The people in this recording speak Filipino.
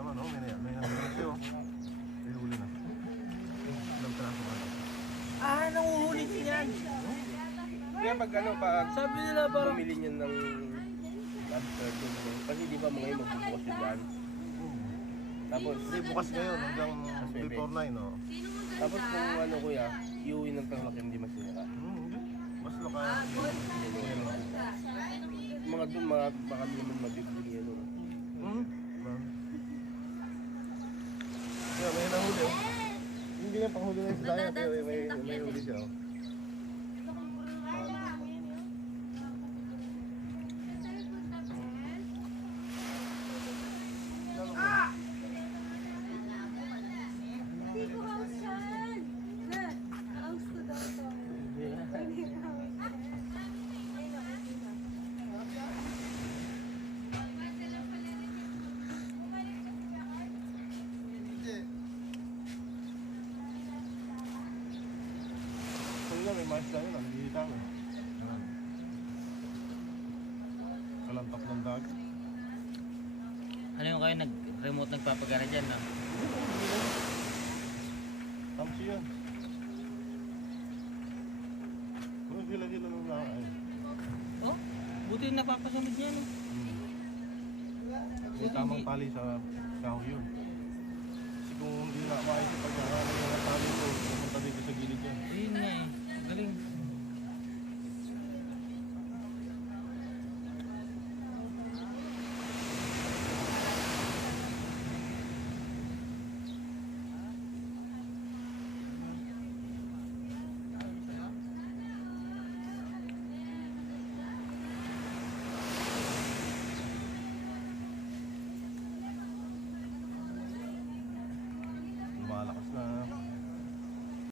naman, oh. May nahuli siya, oh. May huli na. Ilang piraso ka na. Ah, nanguhuli siya yan. Kaya pag ano, pag Sabi nila parang... bumili niyan ng lobster doon, kasi di ba mga yung magbubukas yun yan. Tapos, Hindi, bukas ngayon hanggang before 9, oh. tapos kung ano kuya, iuwi ng tanglak hindi masira. Hindi. Mas laka. Mga doon, baka naman mabibili ano. Kaya may nahuli, oh. Hindi nga panghuli na yung daya, pero may huli siya, oh. Hindi ko house yan. Na, house ko daw ito. Hindi ko house. Kaya may mais tayo, nandito ako. Kalantak ng dagat. Ano yung kayo nag-remote nagpapagana dyan, no? Tamsi yan. Ano sila nung nakain? Oh, buti yung napapasunod niya, no? May tamang tali sa kahoy yun. Kasi kung hindi na maayos yung pagkakaroon ng tali ko, pumunta dito sa gilid yan. Ayun nga eh. Galing. Lumalakas na.